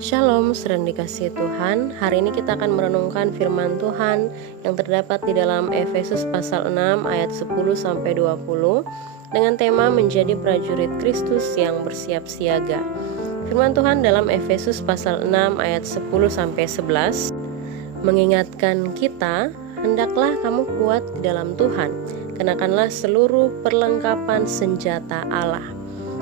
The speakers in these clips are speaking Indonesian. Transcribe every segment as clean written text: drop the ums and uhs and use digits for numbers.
Shalom, sering dikasihi Tuhan. Hari ini kita akan merenungkan firman Tuhan yang terdapat di dalam Efesus pasal 6 ayat 10-20 dengan tema menjadi prajurit Kristus yang bersiap siaga. Firman Tuhan dalam Efesus pasal 6 ayat 10-11 mengingatkan kita, hendaklah kamu kuat di dalam Tuhan, kenakanlah seluruh perlengkapan senjata Allah.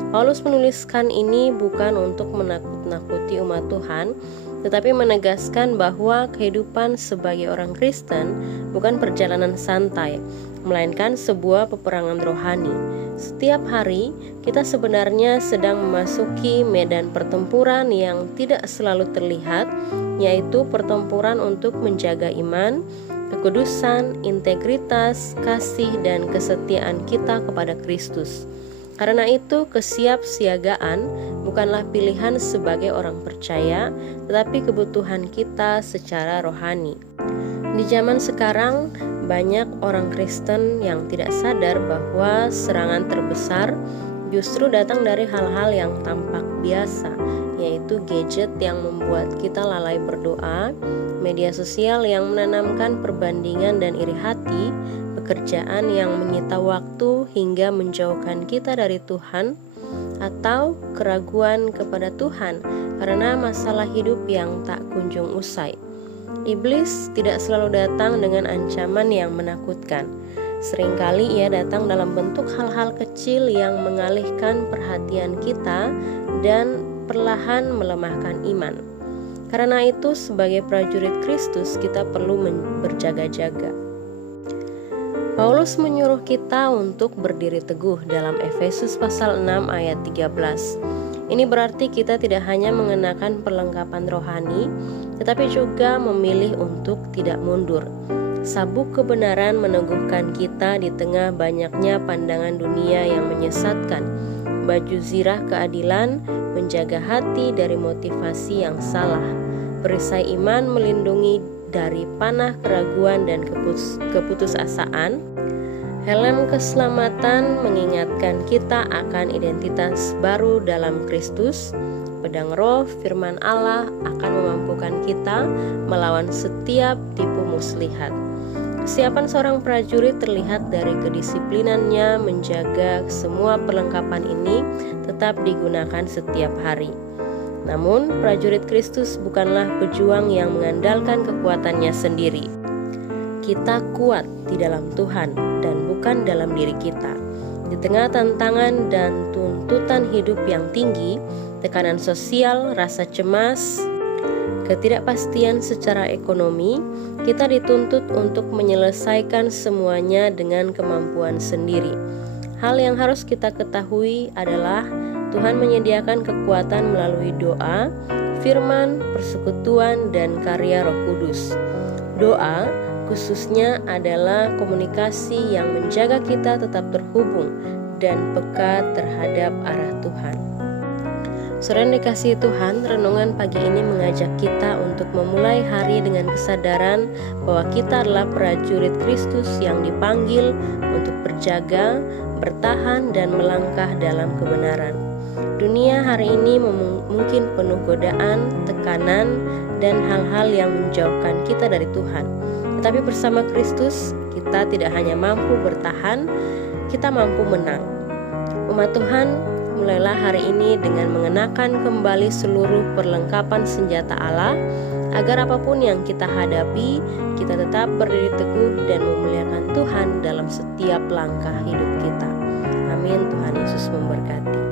Paulus menuliskan ini bukan untuk menakut-nakuti umat Tuhan, tetapi menegaskan bahwa kehidupan sebagai orang Kristen bukan perjalanan santai, melainkan sebuah peperangan rohani. Setiap hari kita sebenarnya sedang memasuki medan pertempuran yang tidak selalu terlihat, yaitu pertempuran untuk menjaga iman, kekudusan, integritas, kasih, dan kesetiaan kita kepada Kristus. Karena itu, kesiapsiagaan bukanlah pilihan sebagai orang percaya, tetapi kebutuhan kita secara rohani. Di zaman sekarang, banyak orang Kristen yang tidak sadar bahwa serangan terbesar justru datang dari hal-hal yang tampak biasa, yaitu gadget yang membuat kita lalai berdoa, media sosial yang menanamkan perbandingan dan iri hati, pekerjaan yang menyita waktu hingga menjauhkan kita dari Tuhan, atau keraguan kepada Tuhan karena masalah hidup yang tak kunjung usai. Iblis tidak selalu datang dengan ancaman yang menakutkan. Seringkali ia datang dalam bentuk hal-hal kecil yang mengalihkan perhatian kita dan perlahan melemahkan iman. Karena itu, sebagai prajurit Kristus, kita perlu berjaga-jaga. Paulus menyuruh kita untuk berdiri teguh dalam Efesus pasal 6 ayat 13. Ini berarti kita tidak hanya mengenakan perlengkapan rohani, tetapi juga memilih untuk tidak mundur. Sabuk kebenaran meneguhkan kita di tengah banyaknya pandangan dunia yang menyesatkan. Baju zirah keadilan menjaga hati dari motivasi yang salah. Perisai iman melindungi dari panah keraguan dan keputusasaan. Helm keselamatan mengingatkan kita akan identitas baru dalam Kristus. Pedang Roh, firman Allah akan memampukan kita melawan setiap tipu muslihat. Kesiapan seorang prajurit terlihat dari kedisiplinannya menjaga semua perlengkapan ini tetap digunakan setiap hari. Namun, prajurit Kristus bukanlah pejuang yang mengandalkan kekuatannya sendiri. Kita kuat di dalam Tuhan dan bukan dalam diri kita. Di tengah tantangan dan tuntutan hidup yang tinggi, tekanan sosial, rasa cemas, ketidakpastian secara ekonomi, kita dituntut untuk menyelesaikan semuanya dengan kemampuan sendiri. Hal yang harus kita ketahui adalah Tuhan menyediakan kekuatan melalui doa, firman, persekutuan, dan karya Roh Kudus. Doa khususnya adalah komunikasi yang menjaga kita tetap terhubung dan peka terhadap arah Tuhan. Saudara yang dikasihi Tuhan, renungan pagi ini mengajak kita untuk memulai hari dengan kesadaran bahwa kita adalah prajurit Kristus yang dipanggil untuk berjaga, bertahan, dan melangkah dalam kebenaran. Dunia hari ini mungkin penuh godaan, tekanan, dan hal-hal yang menjauhkan kita dari Tuhan. Tetapi bersama Kristus, kita tidak hanya mampu bertahan, kita mampu menang. Umat Tuhan, mulailah hari ini dengan mengenakan kembali seluruh perlengkapan senjata Allah, agar apapun yang kita hadapi, kita tetap berdiri teguh dan memuliakan Tuhan dalam setiap langkah hidup kita. Amin. Tuhan Yesus memberkati.